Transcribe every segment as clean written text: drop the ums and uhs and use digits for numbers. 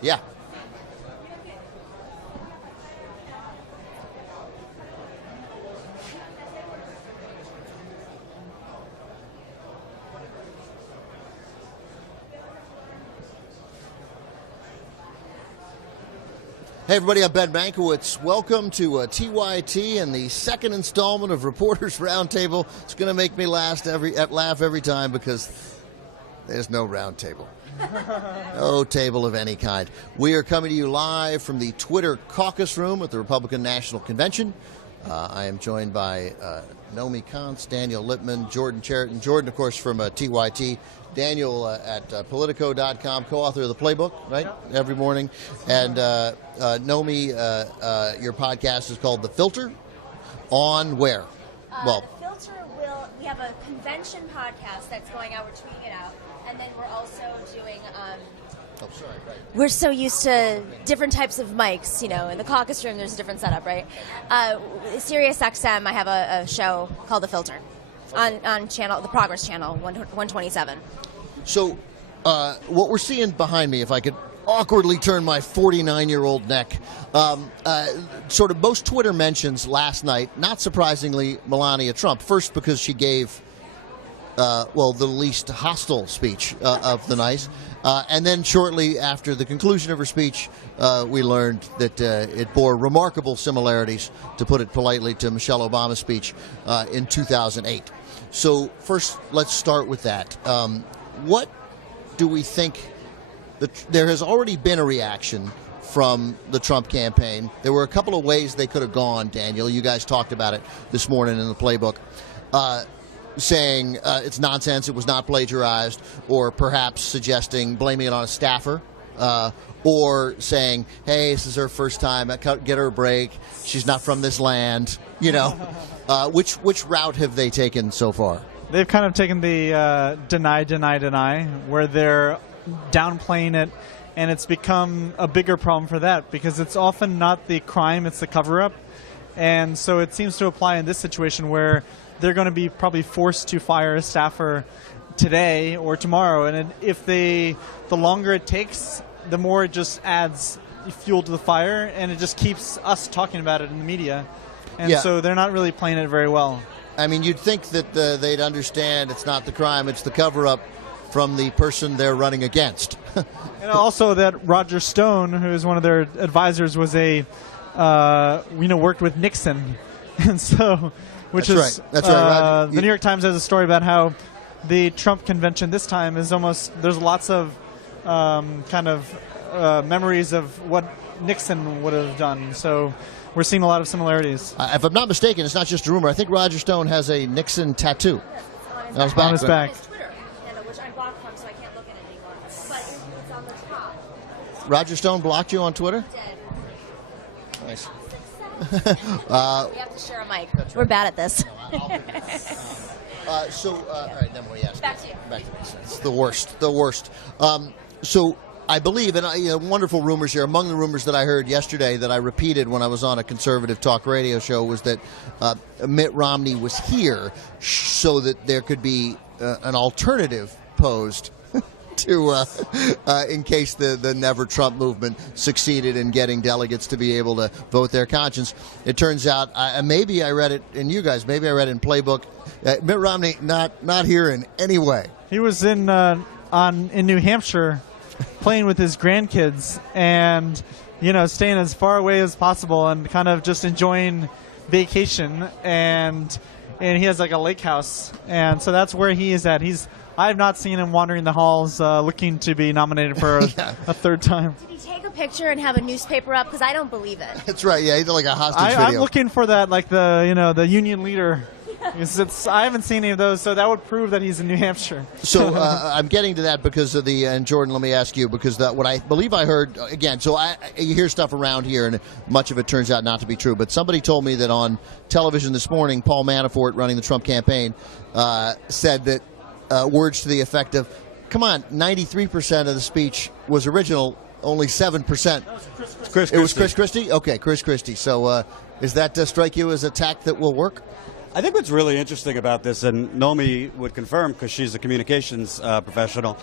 Yeah. Hey everybody, I'm Ben Mankiewicz. Welcome to TYT and the second installment of Reporters Roundtable. It's going to make me laugh every time because there's no roundtable. No table of any kind. We are coming to you live from the Twitter caucus room at the Republican National Convention. I am joined by Nomi Kantz, Daniel Lippman, Jordan Cheriton. Jordan, of course, from TYT. Daniel at Politico.com, co-author of the Playbook, right? Yep. Every morning. And Nomi, your podcast is called The Filter. On where? The Filter we have a convention podcast that's going out. We're tweeting it out. And then we're also doing... Right. We're so used to different types of mics, in the caucus room there's a different setup, right? Sirius XM, I have a show called The Filter on channel, the Progress Channel, 127. So what we're seeing behind me, if I could awkwardly turn my 49-year-old neck, sort of most Twitter mentions last night, not surprisingly, Melania Trump. First, because she gave... the least hostile speech of the night. And then shortly after the conclusion of her speech, we learned that it bore remarkable similarities, to put it politely, to Michelle Obama's speech in 2008. So first, let's start with that. What do we think? There has already been a reaction from the Trump campaign. There were a couple of ways they could have gone, Daniel. You guys talked about it this morning in the Playbook. Saying it's nonsense, it was not plagiarized, or perhaps suggesting blaming it on a staffer, or saying, hey, this is her first time, get her a break, she's not from this land, Which route have they taken so far? They've kind of taken the deny, where they're downplaying it, and it's become a bigger problem for that, because it's often not the crime, it's the cover-up. And so it seems to apply in this situation where they're going to be probably forced to fire a staffer today or tomorrow. And the longer it takes, the more it just adds fuel to the fire, and it just keeps us talking about it in the media. And so they're not really playing it very well. I mean, you'd think that they'd understand it's not the crime, it's the cover-up from the person they're running against. And also that Roger Stone, who is one of their advisors, was worked with Nixon. And so... That's right. The New York Times has a story about how the Trump convention this time is there's lots of memories of what Nixon would have done. So we're seeing a lot of similarities. If I'm not mistaken, it's not just a rumor. I think Roger Stone has a Nixon tattoo. On his back. His Twitter handle, which I blocked from, so I can't look at it anymore. But it's on the top. Roger Stone blocked you on Twitter? He did. Nice. We have to share a mic. We're bad at this. All right, then we ask. Back to you. Back to me. It's the worst. So I believe, and wonderful rumors here. Among the rumors that I heard yesterday that I repeated when I was on a conservative talk radio show was that Mitt Romney was here so that there could be an alternative posed to in case the Never Trump movement succeeded in getting delegates to be able to vote their conscience. It turns out, maybe I read it in you guys, maybe I read it in Playbook, Mitt Romney not here in any way. He was in New Hampshire playing with his grandkids and staying as far away as possible and kind of just enjoying vacation, and he has like a lake house, and so that's where he is at. I have not seen him wandering the halls looking to be nominated for a third time. Did he take a picture and have a newspaper up? Because I don't believe it. That's right. Yeah, he did like a hostage video. I'm looking for that, like the union leader. I haven't seen any of those, so that would prove that he's in New Hampshire. So I'm getting to that because of and Jordan, let me ask you, because what I believe I heard, again, so you hear stuff around here, and much of it turns out not to be true, but somebody told me that on television this morning, Paul Manafort, running the Trump campaign, said that words to the effect of, come on, 93% of the speech was original, only 7%. It was Chris Christie? Okay, Chris Christie. So does that strike you as a tack that will work? I think what's really interesting about this, and Nomi would confirm because she's a communications professional,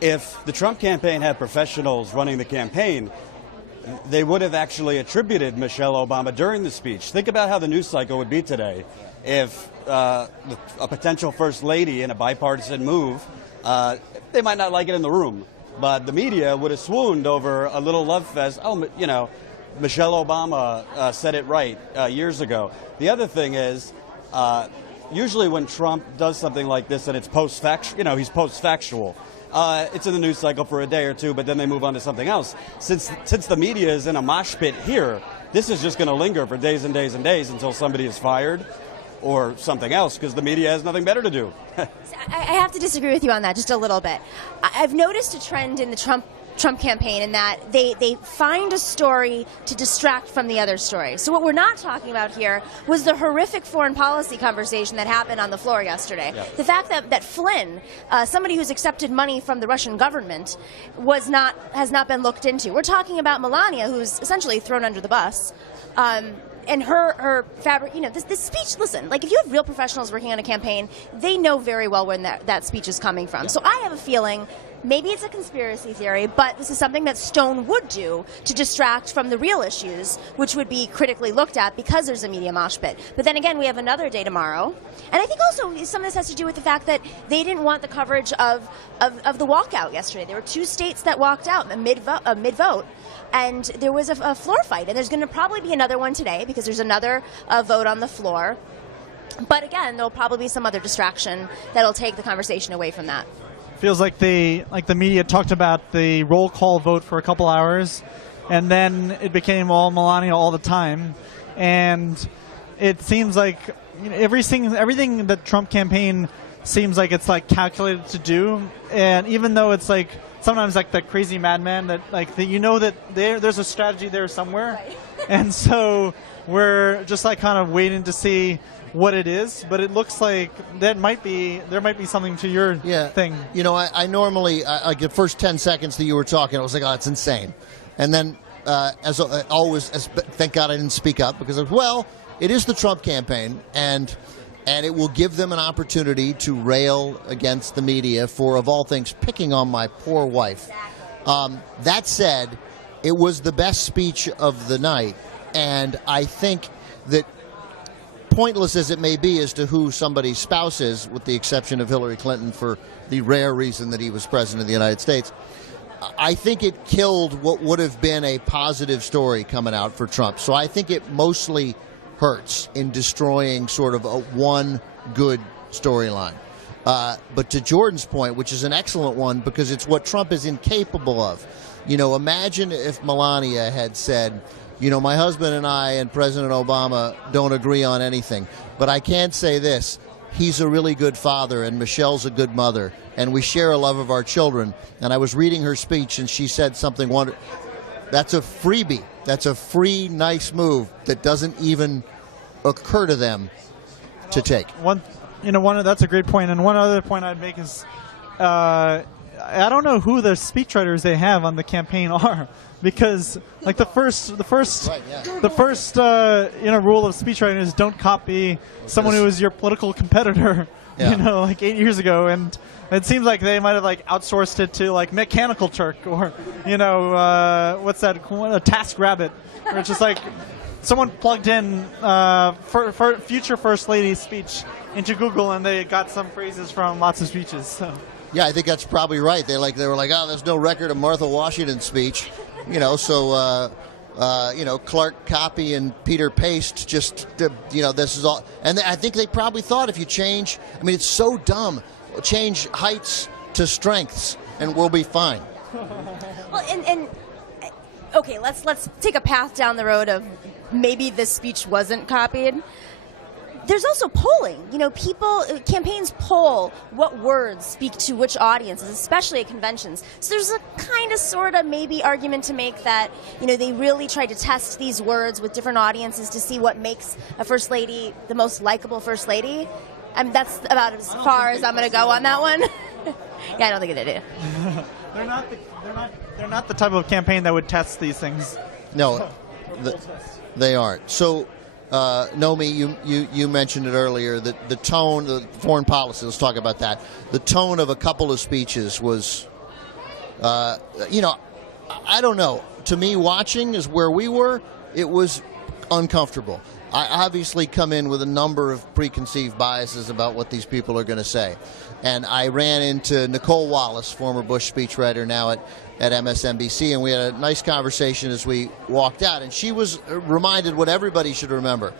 if the Trump campaign had professionals running the campaign, they would have actually attributed Michelle Obama during the speech. Think about how the news cycle would be today if a potential first lady in a bipartisan move, they might not like it in the room, but the media would have swooned over a little love fest. Oh, you know, Michelle Obama said it right years ago. The other thing is, usually when Trump does something like this and it's post-factual, you know, he's post-factual. It's in the news cycle for a day or two, but then they move on to something else. Since the media is in a mosh pit here, this is just going to linger for days and days and days until somebody is fired or something else, because the media has nothing better to do. I have to disagree with you on that just a little bit. I've noticed a trend in the Trump campaign in that they find a story to distract from the other story. So what we're not talking about here was the horrific foreign policy conversation that happened on the floor yesterday. Yeah. The fact that Flynn, somebody who's accepted money from the Russian government, has not been looked into. We're talking about Melania, who's essentially thrown under the bus. And her fabric, you know, this speech, listen, like if you have real professionals working on a campaign, they know very well where that speech is coming from. Yeah. So I have a feeling, maybe it's a conspiracy theory, but this is something that Stone would do to distract from the real issues, which would be critically looked at because there's a media mosh pit. But then again, we have another day tomorrow. And I think also some of this has to do with the fact that they didn't want the coverage of the walkout yesterday. There were 2 states that walked out mid-vote. And there was a floor fight, and there's going to probably be another one today because there's another vote on the floor. But again, there'll probably be some other distraction that'll take the conversation away from that. Feels like the media talked about the roll call vote for a couple hours, and then it became all Melania all the time. And it seems like, you know, everything that Trump campaign seems like it's like calculated to do, and even though it's like sometimes like that crazy madman that you know that there's a strategy there somewhere, right. And so we're just like kind of waiting to see what it is, but it looks like there might be something to your thing. You know, I normally like the first 10 seconds that you were talking, I was like, oh, that's insane, and then as always, thank God I didn't speak up because it is the Trump campaign, and it will give them an opportunity to rail against the media for, of all things, picking on my poor wife. That said, it was the best speech of the night, and I think that, pointless as it may be as to who somebody's spouse is, with the exception of Hillary Clinton for the rare reason that he was president of the United States, I think it killed what would have been a positive story coming out for Trump. So I think it mostly hurts in destroying sort of one good storyline. But to Jordan's point, which is an excellent one because it's what Trump is incapable of. You know, imagine if Melania had said, you know, my husband and I and President Obama don't agree on anything, but I can say this. He's a really good father and Michelle's a good mother and we share a love of our children. And I was reading her speech and she said something wonderful. That's a freebie. That's a free, nice move that doesn't even occur to them to take. That's a great point. And one other point I'd make is, I don't know who the speechwriters they have on the campaign are, because like the first rule of speechwriting is don't copy someone who is your political competitor. Yeah. You know, like 8 years ago, and it seems like they might have like outsourced it to like Mechanical Turk or, you know, what's that? A Task Rabbit, where it's just like someone plugged in for future First Lady's speech into Google, and they got some phrases from lots of speeches. So. Yeah, I think that's probably right. They were like, oh, there's no record of Martha Washington's speech, you know, so. Clark copy and Peter paste, just, this is all. And I think they probably thought if you change, I mean, it's so dumb, change heights to strengths and we'll be fine. Well, and okay, let's take a path down the road of maybe this speech wasn't copied. There's also polling. You know, campaigns poll what words speak to which audiences, especially at conventions. So there's a kind of, sort of, maybe argument to make that, you know, they really tried to test these words with different audiences to see what makes a first lady the most likable first lady. That's about as far as I'm going to go on that one. Yeah, I don't think they do. They're not the type of campaign that would test these things. No, they aren't. So. Nomi, you mentioned it earlier, that the tone, the foreign policy, let's talk about that. The tone of a couple of speeches was I don't know. To me, watching is where we were. It was uncomfortable. I obviously come in with a number of preconceived biases about what these people are going to say. And I ran into Nicole Wallace, former Bush speechwriter, now at MSNBC, and we had a nice conversation as we walked out. And she was reminded what everybody should remember.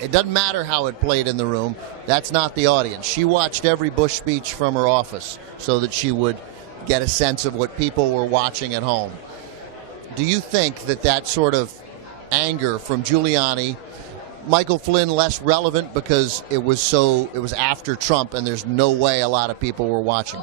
It doesn't matter how it played in the room. That's not the audience. She watched every Bush speech from her office so that she would get a sense of what people were watching at home. Do you think that sort of anger from Giuliani, Michael Flynn less relevant because it was after Trump and there's no way a lot of people were watching,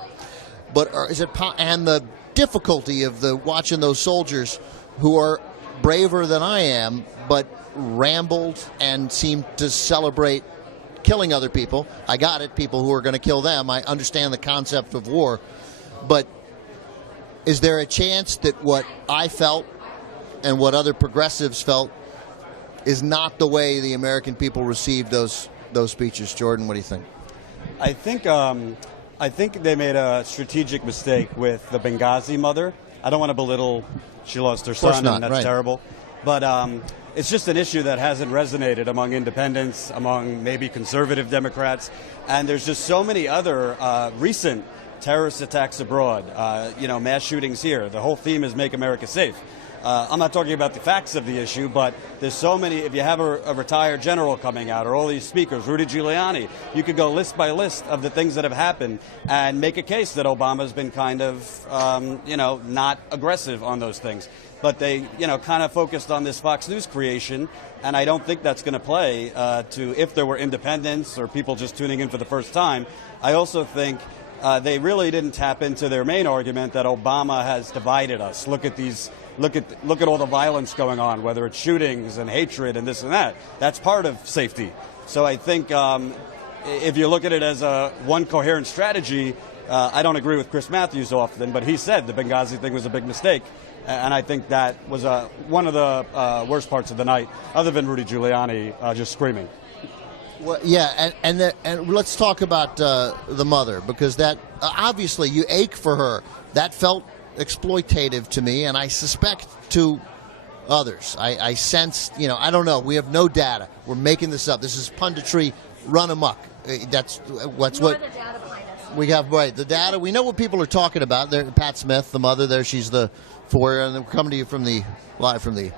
but is it, and the difficulty of watching those soldiers who are braver than I am but rambled and seemed to celebrate killing other people. I got it, people who are going to kill them. I understand the concept of war, but is there a chance that what I felt and what other progressives felt is not the way the American people received those speeches? Jordan, what do you think? I think they made a strategic mistake with the Benghazi mother. I don't want to belittle. She lost her son, and that's terrible. But it's just an issue that hasn't resonated among independents, among maybe conservative Democrats, and there's just so many other recent terrorist attacks abroad. Mass shootings here. The whole theme is "Make America Safe." I'm not talking about the facts of the issue, but there's so many. If you have a retired general coming out, or all these speakers, Rudy Giuliani, you could go list by list of the things that have happened and make a case that Obama's been kind of, not aggressive on those things. But they, kind of focused on this Fox News creation, and I don't think that's going to play to if there were independents or people just tuning in for the first time. I also think they really didn't tap into their main argument that Obama has divided us. Look at all the violence going on, whether it's shootings and hatred and this and that. That's part of safety. So I think if you look at it as one coherent strategy, I don't agree with Chris Matthews often, but he said the Benghazi thing was a big mistake. And I think that was one of the worst parts of the night, other than Rudy Giuliani just screaming. Well, yeah, and let's talk about the mother, because that obviously you ache for her. That felt exploitative to me, and I suspect to others. I sensed, I don't know. We have no data. We're making this up. This is punditry run amok. That's what the data behind us. We have, right, the data. We know what people are talking about. There, Pat Smith, the mother, there, she's the four, and we're coming to you live from the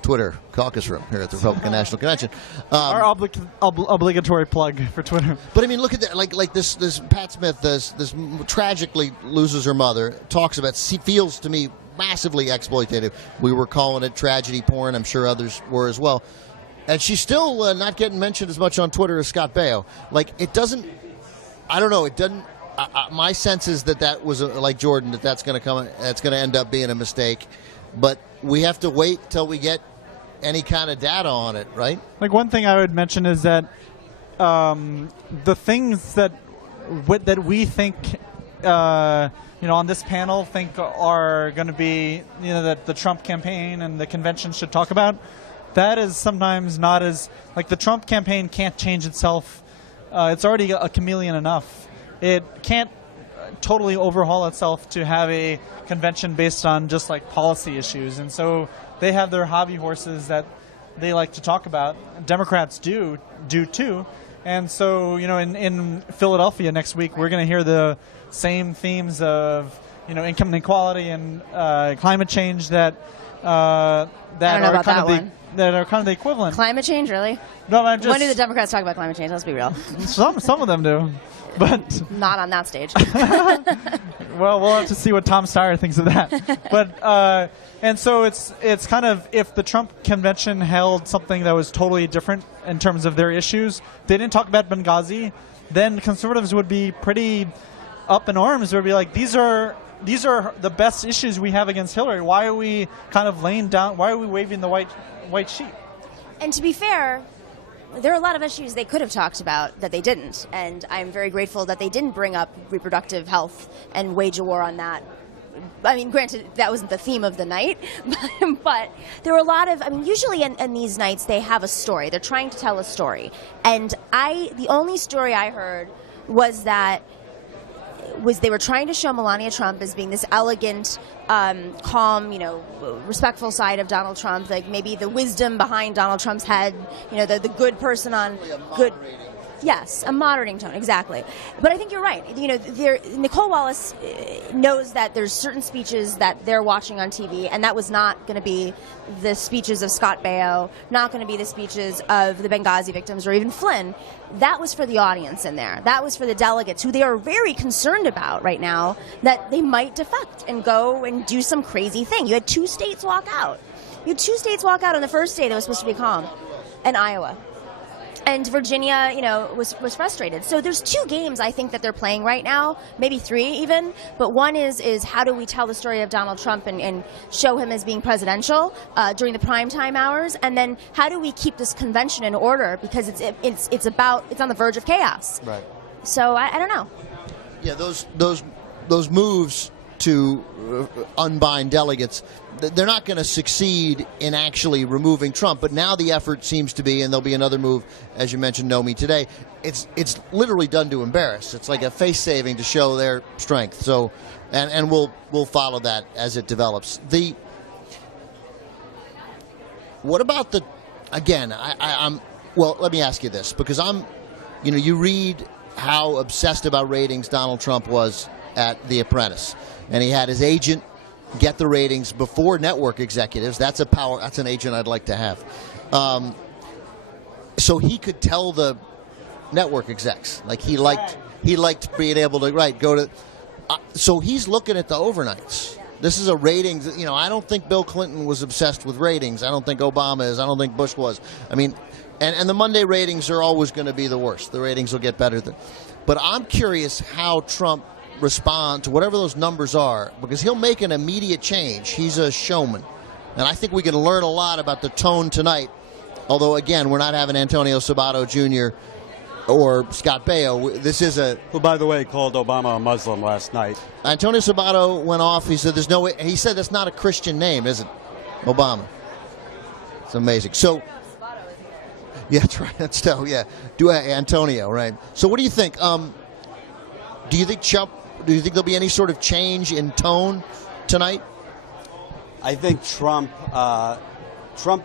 Twitter caucus room here at the Republican National Convention. Our obligatory plug for Twitter. But I mean, look at that. Like this Pat Smith, this tragically loses her mother. Talks about, feels to me massively exploitative. We were calling it tragedy porn. I'm sure others were as well. And she's still not getting mentioned as much on Twitter as Scott Baio. Like, it doesn't. I don't know. It doesn't. My sense is that was like Jordan. That's going to come. That's going to end up being a mistake. But we have to wait till we get any kind of data on it, right? Like, one thing I would mention is that the things that we think, on this panel think are going to be, that the Trump campaign and the convention should talk about, that is sometimes not as, like, the Trump campaign can't change itself. It's already a chameleon enough. It can't totally overhaul itself to have a convention based on just like policy issues, and so they have their hobby horses that they like to talk about. Democrats do too, and so in Philadelphia next week we're going to hear the same themes of income inequality and climate change that are kind of the equivalent. Climate change, really? No, when do the Democrats talk about climate change? Let's be real. Some of them do. But not on that stage. Well, we'll have to see what Tom Steyer thinks of that. But and so it's kind of, if the Trump convention held something that was totally different in terms of their issues, they didn't talk about Benghazi, then conservatives would be pretty up in arms. They would be like, these are the best issues we have against Hillary. Why are we kind of laying down? Why are we waving the white sheet? And to be fair, there are a lot of issues they could have talked about that they didn't, and I'm very grateful that they didn't bring up reproductive health and wage a war on that. I mean, granted, that wasn't the theme of the night, but there were a lot of, usually in these nights they have a story. They're trying to tell a story. And the only story I heard was that they were trying to show Melania Trump as being this elegant, calm, respectful side of Donald Trump, like maybe the wisdom behind Donald Trump's head, the good person on good. Yes, a moderating tone, exactly. But I think you're right. Nicole Wallace knows that there's certain speeches that they're watching on TV, and that was not going to be the speeches of Scott Baio, not going to be the speeches of the Benghazi victims or even Flynn. That was for the audience in there. That was for the delegates who they are very concerned about right now, that they might defect and go and do some crazy thing. You had 2 states walk out. You had 2 states walk out on the first day that was supposed to be calm, and Iowa. And Virginia, was frustrated. So there's 2 games I think that they're playing right now, maybe 3 even. But one is how do we tell the story of Donald Trump and show him as being presidential during the primetime hours, and then how do we keep this convention in order, because it's on the verge of chaos. Right. So I don't know. Yeah, those moves to unbind delegates, they're not going to succeed in actually removing Trump. But now the effort seems to be, and there'll be another move, as you mentioned, Nomi, today. It's literally done to embarrass. It's like a face saving to show their strength. So, and we'll follow that as it develops. What about well, let me ask you this, because you read how obsessed about ratings Donald Trump was at The Apprentice, and he had his agent get the ratings before network executives. That's an agent I'd like to have. So he could tell the network execs, like he liked being able to go to. So he's looking at the overnights. This is a ratings. I don't think Bill Clinton was obsessed with ratings. I don't think Obama is. I don't think Bush was. I mean, and the Monday ratings are always going to be the worst. The ratings will get better. But I'm curious how Trump respond to whatever those numbers are, because he'll make an immediate change. He's a showman, and I think we can learn a lot about the tone tonight. Although, again, we're not having Antonio Sabato Jr. or Scott Baio. This is who, by the way, called Obama a Muslim last night. Antonio Sabato went off. He said, "There's no way." He said, "That's not a Christian name, is it?" Obama. It's amazing. So, yeah, that's right. That's still, yeah. Antonio, right? So, what do you think? Do you think there'll be any sort of change in tone tonight? I think Trump,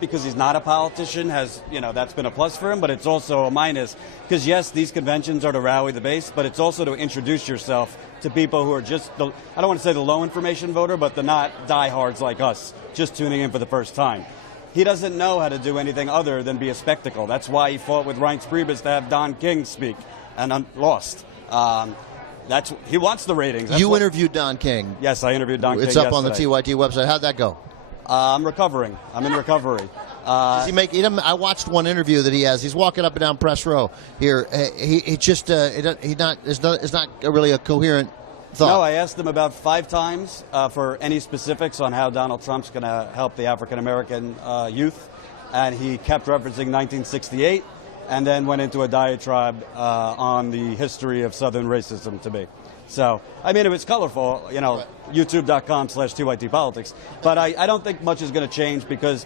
because he's not a politician, has, that's been a plus for him, but it's also a minus. Because, yes, these conventions are to rally the base, but it's also to introduce yourself to people who are just, I don't want to say the low information voter, but the not diehards like us, just tuning in for the first time. He doesn't know how to do anything other than be a spectacle. That's why he fought with Reince Priebus to have Don King speak, and lost. He wants the ratings. You interviewed Don King. Yes, I interviewed Don King. It's up on the TYT website. How'd that go? I'm recovering. I'm in recovery. Does he make? I watched one interview that he has. He's walking up and down press row here. It's not really a coherent thought. No, I asked him about 5 times for any specifics on how Donald Trump's going to help the African American youth, and he kept referencing 1968. And then went into a diatribe on the history of Southern racism to me. So, it was colorful, youtube.com/TYT politics. But I don't think much is going to change, because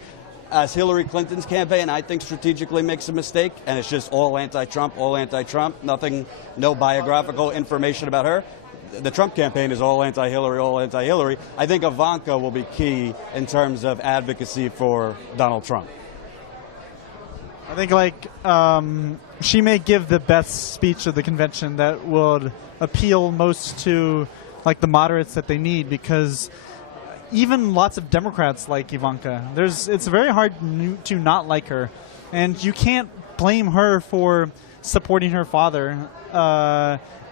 as Hillary Clinton's campaign, I think strategically makes a mistake, and it's just all anti-Trump, nothing, no biographical information about her. The Trump campaign is all anti-Hillary, all anti-Hillary. I think Ivanka will be key in terms of advocacy for Donald Trump. I think she may give the best speech of the convention that would appeal most to the moderates that they need, because even lots of Democrats like Ivanka. It's very hard to not like her, and you can't blame her for supporting her father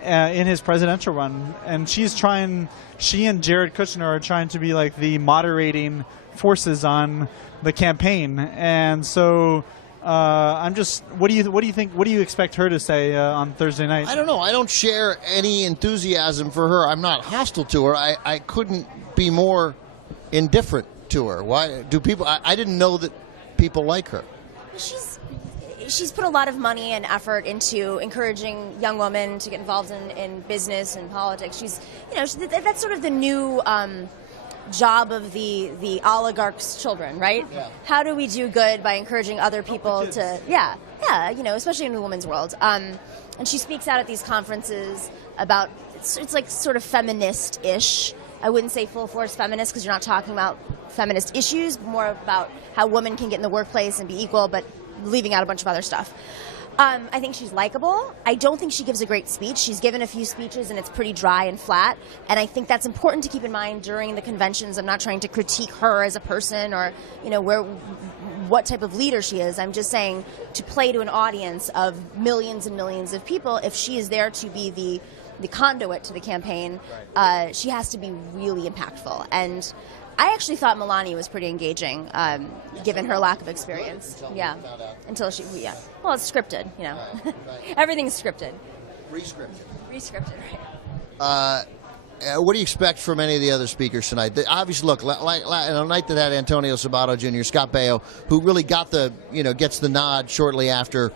in his presidential run. And she and Jared Kushner are trying to be the moderating forces on the campaign, and so. What do you think? What do you expect her to say on Thursday night? I don't know. I don't share any enthusiasm for her. I'm not hostile to her. I couldn't be more indifferent to her. Why do people? I didn't know that people like her. She's put a lot of money and effort into encouraging young women to get involved in business and politics. That's sort of the new. Job of the oligarchs' children, right? Yeah. How do we do good by encouraging other people to, especially in the women's world. And she speaks out at these conferences about it's like sort of feminist-ish. I wouldn't say full force feminist because you're not talking about feminist issues, but more about how women can get in the workplace and be equal, but leaving out a bunch of other stuff. I think she's likable. I don't think she gives a great speech. She's given a few speeches and it's pretty dry and flat. And I think that's important to keep in mind during the conventions. I'm not trying to critique her as a person or, what type of leader she is. I'm just saying to play to an audience of millions and millions of people, if she is there to be the conduit to the campaign, she has to be really impactful. And I actually thought Melania was pretty engaging, given her lack of experience. Yeah, until she, Well, it's scripted, Right. Everything's scripted. Rescripted, right. What do you expect from any of the other speakers tonight? Obviously, look, like on a night that had Antonio Sabato Jr., Scott Baio, who really got gets the nod shortly after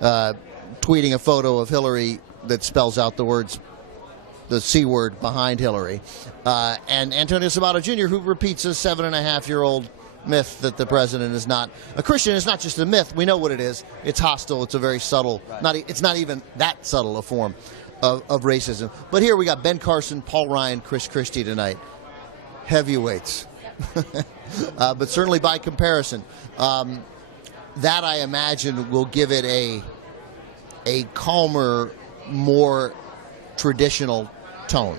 tweeting a photo of Hillary that spells out the C word behind Hillary. And Antonio Sabato Jr., who repeats a 7.5-year-old myth that the president is not a Christian. It's not just a myth. We know what it is. It's hostile. It's a very subtle, it's not even that subtle a form of racism. But here we got Ben Carson, Paul Ryan, Chris Christie tonight. Heavyweights. But certainly by comparison, that I imagine will give it a calmer, more traditional tone.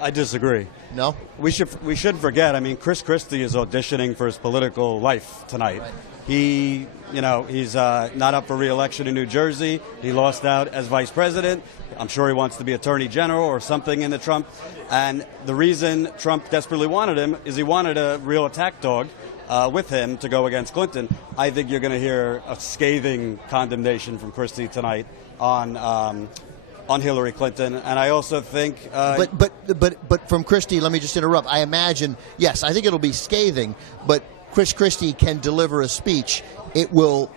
I disagree. No? We shouldn't forget, Chris Christie is auditioning for his political life tonight. Right. He's not up for re-election in New Jersey. He lost out as vice president. I'm sure he wants to be attorney general or something in the Trump. And the reason Trump desperately wanted him is he wanted a real attack dog with him to go against Clinton. I think you're going to hear a scathing condemnation from Christie tonight on Hillary Clinton, and I also think. But from Christie, let me just interrupt. I imagine, yes, I think it'll be scathing, but Chris Christie can deliver a speech. It will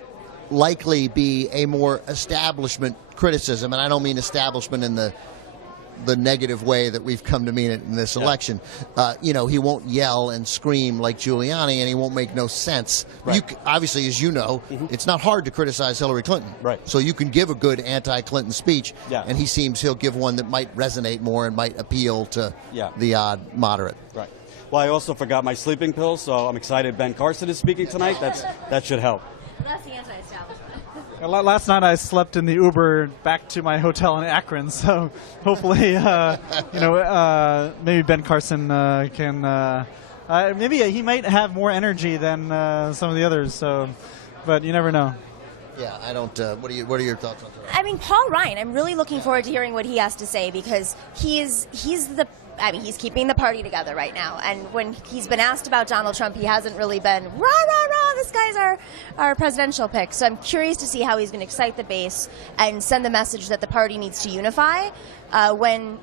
likely be a more establishment criticism, and I don't mean establishment in the negative way that we've come to mean it in this election. He won't yell and scream like Giuliani, and he won't make no sense. Right. Obviously, as you know, it's not hard to criticize Hillary Clinton. Right. So you can give a good anti-Clinton speech, Yeah. and he'll give one that might resonate more and might appeal to the odd moderate. Right. Well, I also forgot my sleeping pills, so I'm excited Ben Carson is speaking tonight. That should help. That's the anti-establishment. Last night I slept in the Uber back to my hotel in Akron, so hopefully, maybe Ben Carson can. Maybe he might have more energy than some of the others. So, but you never know. Yeah, I don't. What are your thoughts on that? Paul Ryan. I'm really looking forward to hearing what he has to say because he's keeping the party together right now. And when he's been asked about Donald Trump, he hasn't really been rah rah rah. This guy's our presidential pick. So I'm curious to see how he's going to excite the base and send the message that the party needs to unify. When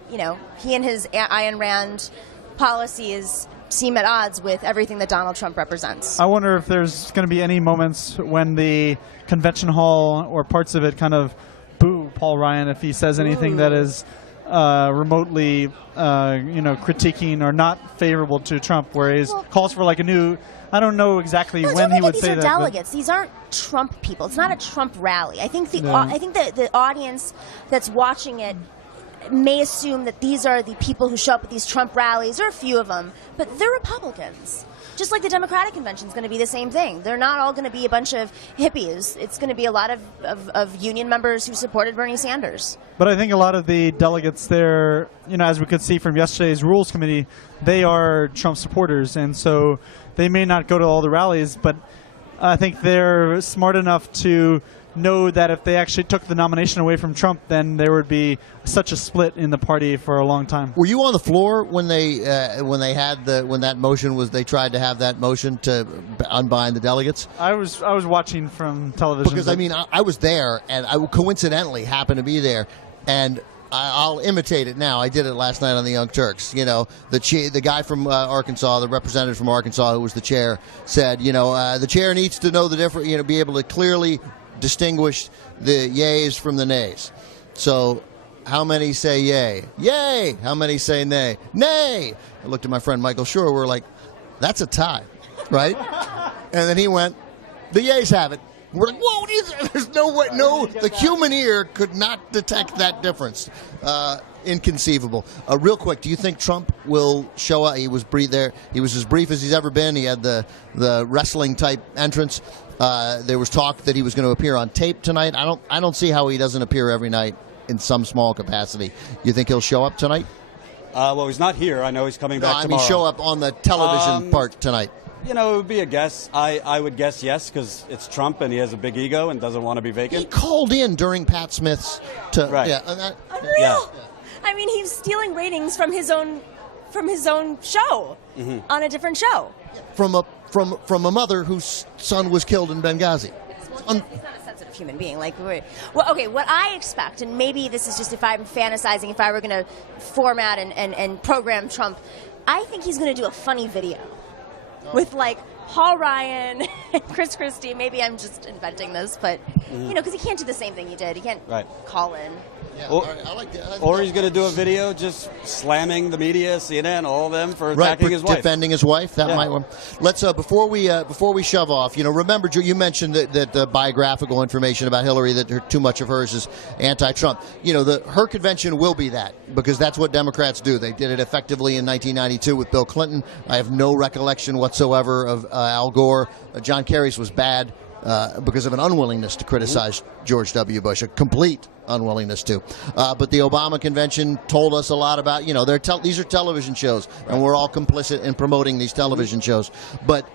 he and his Ayn Rand policies seem at odds with everything that Donald Trump represents. I wonder if there's going to be any moments when the convention hall or parts of it kind of boo Paul Ryan if he says anything that is remotely, critiquing or not favorable to Trump, where he calls for like a new. I don't know exactly when he would say that. These are delegates. These aren't Trump people. It's not a Trump rally. I think the audience that's watching it may assume that these are the people who show up at these Trump rallies, or a few of them, but they're Republicans. Just like the Democratic convention is going to be the same thing. They're not all going to be a bunch of hippies. It's going to be a lot of union members who supported Bernie Sanders. But I think a lot of the delegates there, as we could see from yesterday's Rules Committee, they are Trump supporters, and so they may not go to all the rallies, but I think they're smart enough to know that if they actually took the nomination away from Trump, then there would be such a split in the party for a long time. Were you on the floor when they that motion was? They tried to have that motion to unbind the delegates. I was watching from television because I was there, and I coincidentally happened to be there, and I'll imitate it now. I did it last night on the Young Turks. The guy from Arkansas, the representative from Arkansas who was the chair, said, the chair needs to know the difference, be able to clearly distinguish the yays from the nays. So how many say yay? Yay! How many say nay? Nay! I looked at my friend Michael Schur. We're like, that's a tie, right? And then he went, the yays have it. We're like, whoa, there's no way, no, the human ear could not detect that difference. Inconceivable. Real quick, do you think Trump will show up? He was there. He was as brief as he's ever been. He had the wrestling type entrance. There was talk that he was going to appear on tape tonight. I don't see how he doesn't appear every night in some small capacity. You think he'll show up tonight? Well, he's not here. I know he's coming back tomorrow. Show up on the television part tonight. You know, it would be a guess. I would guess yes, because it's Trump and he has a big ego and doesn't want to be vacant. He called in during Pat Smith's. Right. Yeah, Unreal. Yeah. I mean, he's stealing ratings from his own show on a different show. From a mother whose son was killed in Benghazi. He's not a sensitive human being. Like, well, okay, what I expect, and maybe this is just if I'm fantasizing, if I were going to format and program Trump, I think he's going to do a funny video with like Paul Ryan and Chris Christie. Maybe I'm just inventing this, but because he can't do the same thing he did. He can't call in. Yeah, I like that. Or he's going to do a video just slamming the media, CNN, all of them for attacking his wife. Defending his wife. That might work. Let's before we shove off. Remember, you mentioned that the biographical information about Hillary, that too much of hers is anti-Trump. Her convention will be that, because that's what Democrats do. They did it effectively in 1992 with Bill Clinton. I have no recollection whatsoever of Al Gore. John Kerry's was bad because of an unwillingness to criticize George W. Bush, a complete unwillingness to. But the Obama convention told us a lot about, these are television shows, and we're all complicit in promoting these television shows. But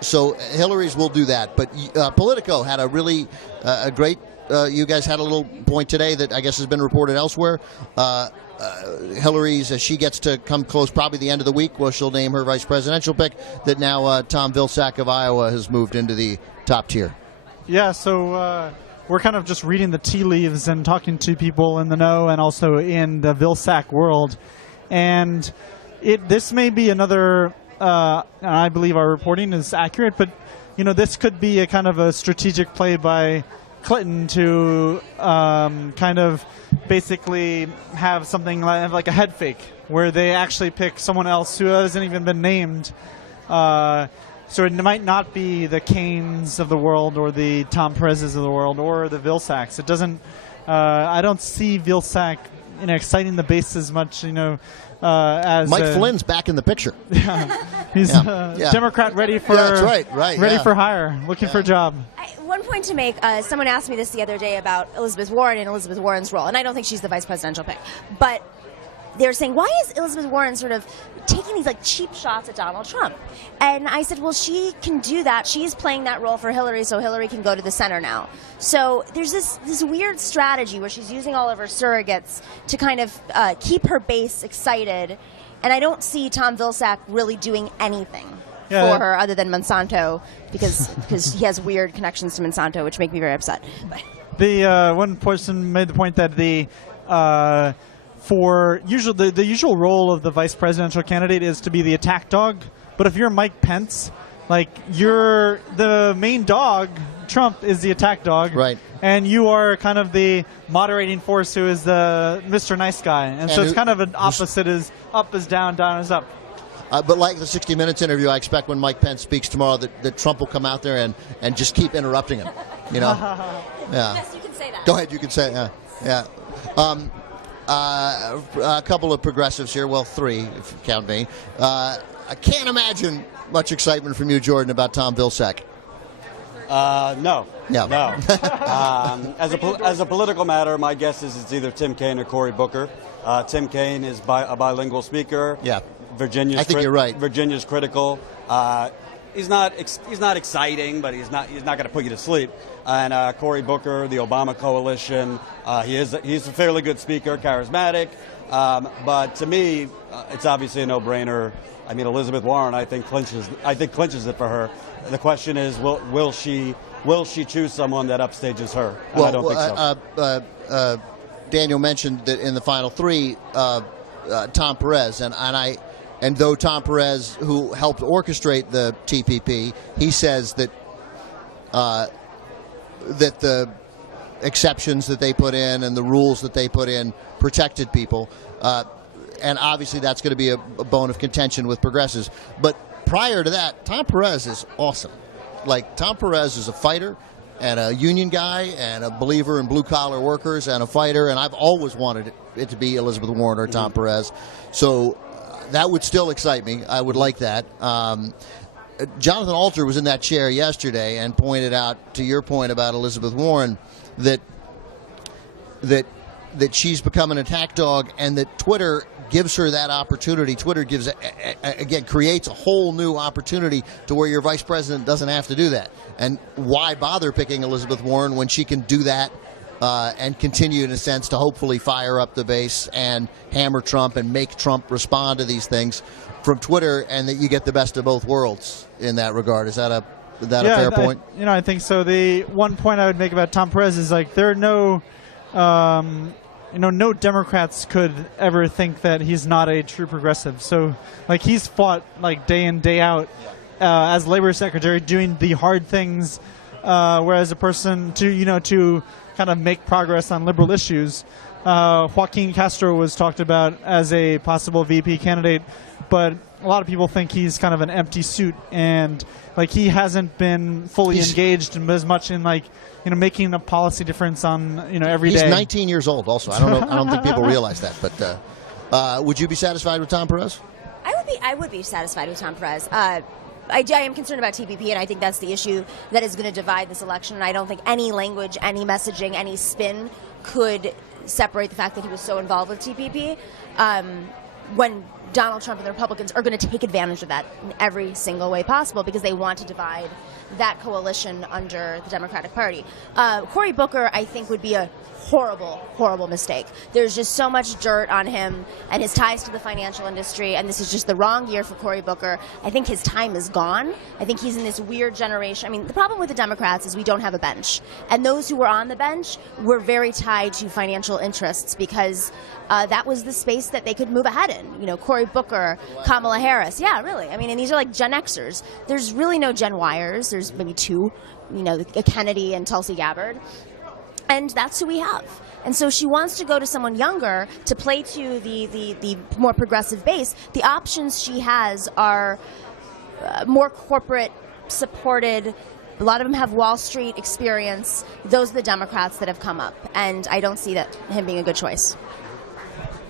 so Hillary's will do that. But Politico had a really a great. You guys had a little point today that I guess has been reported elsewhere. Hillary's, as she gets to come close, probably the end of the week, she'll name her vice presidential pick. That now Tom Vilsack of Iowa has moved into the top tier. Yeah, so we're kind of just reading the tea leaves and talking to people in the know and also in the Vilsack world. And this may be another, I believe our reporting is accurate, but this could be a kind of a strategic play by Clinton to kind of basically have something like a head fake where they actually pick someone else who hasn't even been named. So it might not be the Kanes of the world or the Tom Perez's of the world or the Vilsacks. It doesn't. I don't see Vilsack exciting the base as much. As Mike Flynn's back in the picture. He's Democrat ready for ready for hire, looking for a job. One point to make, someone asked me this the other day about Elizabeth Warren and Elizabeth Warren's role, and I don't think she's the vice presidential pick, but they're saying, why is Elizabeth Warren sort of taking these cheap shots at Donald Trump? And I said, well, she can do that. She's playing that role for Hillary, so Hillary can go to the center now. So there's this weird strategy where she's using all of her surrogates to kind of keep her base excited, and I don't see Tom Vilsack really doing anything for her other than Monsanto, because he has weird connections to Monsanto, which make me very upset. The one person made the point that the usual role of the vice presidential candidate is to be the attack dog. But if you're Mike Pence, you're the main dog, Trump is the attack dog. Right. And you are kind of the moderating force who is the Mr. Nice Guy. And so it's kind of an opposite, is up is down, down is up. But like the 60 Minutes interview, I expect when Mike Pence speaks tomorrow that Trump will come out there and just keep interrupting him. Yeah. Yes, you can say that. Go ahead, you can say it. Yeah. A couple of progressives here. Well, three, if you count me. I can't imagine much excitement from you, Jordan, about Tom Vilsack. No. Yeah. No. As a political matter, my guess is it's either Tim Kaine or Cory Booker. Tim Kaine is a bilingual speaker. Yeah. I think you're right. Virginia's critical. He's not exciting, but he's not going to put you to sleep. And Cory Booker, the Obama coalition, he's a fairly good speaker, charismatic. But to me, it's obviously a no-brainer. I mean, Elizabeth Warren, I think clinches it for her. The question is, will she choose someone that upstages her? And I don't think so. Daniel mentioned that in the final three, Tom Perez, and though Tom Perez, who helped orchestrate the TPP, he says that the exceptions that they put in and the rules that they put in protected people, and obviously that's going to be a bone of contention with progressives. But prior to that, Tom Perez is awesome. like Tom Perez is a fighter and a union guy and a believer in blue-collar workers and a fighter, and I've always wanted it to be Elizabeth Warren or Tom Perez. So that would still excite me. I would like that. Jonathan Alter was in that chair yesterday and pointed out, to your point about Elizabeth Warren, that she's become an attack dog and that Twitter gives her that opportunity. Twitter gives, again, creates a whole new opportunity to where your vice president doesn't have to do that. And why bother picking Elizabeth Warren when she can do that and continue, in a sense, to hopefully fire up the base and hammer Trump and make Trump respond to these things from Twitter, and that you get the best of both worlds in that regard. Is that a fair point? I think so. The one point I would make about Tom Perez is like there are no no Democrats could ever think that he's not a true progressive. So, like, he's fought like day in, day out as labor secretary, doing the hard things, whereas a person to kind of make progress on liberal issues. Joaquin Castro was talked about as a possible VP candidate, but a lot of people think he's kind of an empty suit, and like he hasn't been fully engaged as much in making a policy difference on every day. He's 19 years old. Also, I don't think people realize that. But would you be satisfied with Tom Perez? I would be satisfied with Tom Perez. I am concerned about TPP, and I think that's the issue that is going to divide this election. And I don't think any language, any messaging, any spin could separate the fact that he was so involved with TPP. When Donald Trump and the Republicans are going to take advantage of that in every single way possible because they want to divide that coalition under the Democratic Party. Cory Booker, I think, would be a horrible, horrible mistake. There's just so much dirt on him and his ties to the financial industry, and this is just the wrong year for Cory Booker. I think his time is gone. I think he's in this weird generation. I mean, the problem with the Democrats is we don't have a bench, and those who were on the bench were very tied to financial interests because that was the space that they could move ahead in. Cory Booker, Kamala Harris. Yeah, really. I mean, and these are like Gen Xers. There's really no Gen Yers. There's maybe two, Kennedy and Tulsi Gabbard. And that's who we have. And so she wants to go to someone younger to play to the more progressive base. The options she has are more corporate supported. A lot of them have Wall Street experience. Those are the Democrats that have come up. And I don't see that him being a good choice.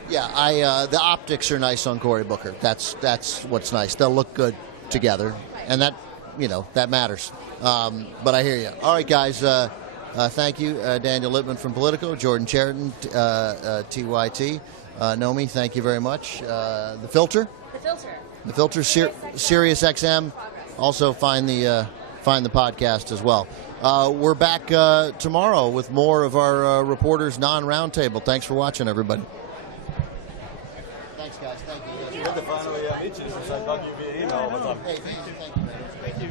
Yeah, the optics are nice on Cory Booker. That's what's nice. They'll look good together, and that matters. But I hear you. All right, guys. Thank you, Daniel Littman from Politico, Jordan Sheridan, TYT, Nomi. Thank you very much. The Filter, Sirius XM. Also find the podcast as well. We're back tomorrow with more of our Reporters Non-Roundtable. Thanks for watching, everybody. Thanks, guys. Thank you. Good to finally meet you since I talked to you via email. Hey, thank you. Thank you.